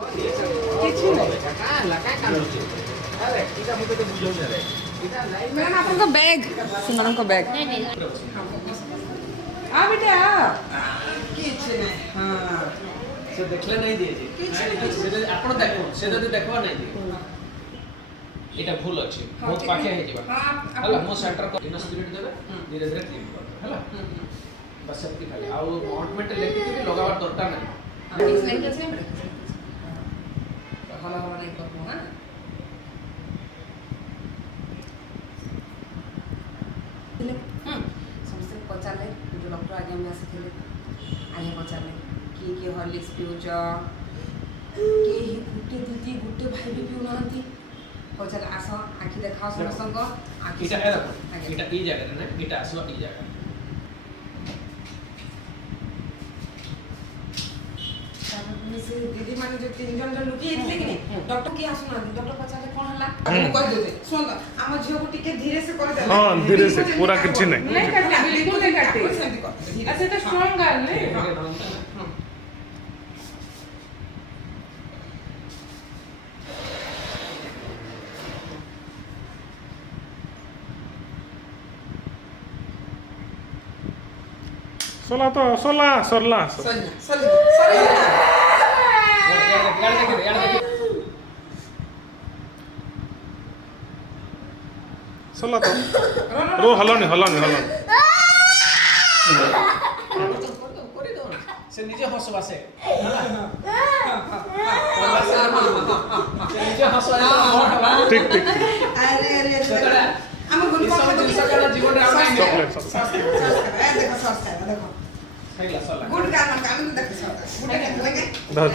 କିଛି ନାହିଁ ମ୍ୟାଡ଼ାମ ଆପଣଙ୍କ ବ୍ୟାଗ୍ ସେମାନଙ୍କ ବ୍ୟାଗ୍ ଆ ବେଟା କିଛି ନାହିଁ ହଁ से देखले नहीं दिए से आपण देखो से जदी देखबा नहीं दिए एटा भूल अछि बहुत पाखे हे जीवा हला मो सेंटर को इन स्पिरिट देबे धीरे धीरे क्लीन कर हला बस सेफ्टी खाली आ ऑइंटमेंट लेके भी लगावा दरकार नहीं इस लाइन कैसे हला हला नहीं करबो हां समस्त पचाले जो डॉक्टर आगे में आसीथिले आगे पचाले कि हॉर्लिक्स पिउच के गुटे दीदी गुटे भाई भी पिउ नांती पचाले आस आखि देखाओ समस्त आखि इटा इटा ई जगह ना इटा आसो ई जगह से दीदी माने जो तीन जन लुकी इतले कि नहीं डॉक्टर की आसु ना डॉक्टर पचाले कोन हला हम कह देते सुन हम झियो को टिके धीरे से कर दे हां धीरे से पूरा किछि नहीं नहीं काटे बिल्कुल नहीं काटे अच्छा तो स्ट्रांग गाल नहीं सोला तो सोला सरला सोला तो रो हलनी से निजे हसबा से ठीक अरे हम गुण सब जिंस का जीवन रे आना चॉकलेट सब देखो सस्ता देखो सही ला सला गुड काम देखो सस्ता गुड काम लगे धर